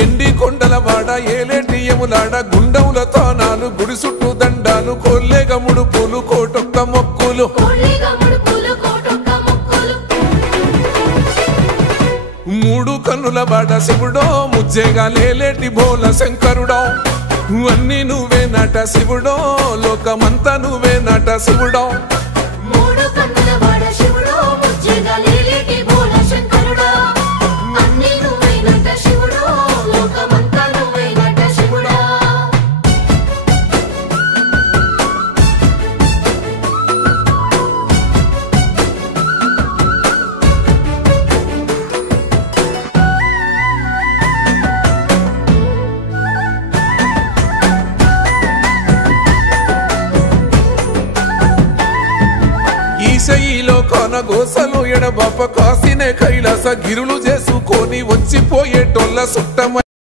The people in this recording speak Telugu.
ఎండి కొండల వాడ ఏలేటి యములాడ గుండముల తానాలు గుడి చుట్టూ దండాలు కొల్లేగ ముడుపులు కోటొక్క మొక్కులు మూడు కన్నుల వాడ శివుడో ముజ్జేగా లేలేటి భోల శంకరుడో అన్ని నువ్వే నట శివుడో లోకమంతా నువ్వే నట శివుడో ఈశయిలో కొన గోసలు ఎడబాప కాసినే కైలాస గిరులు చేసుకొని వచ్చిపోయేటోళ్ళ సుట్టమై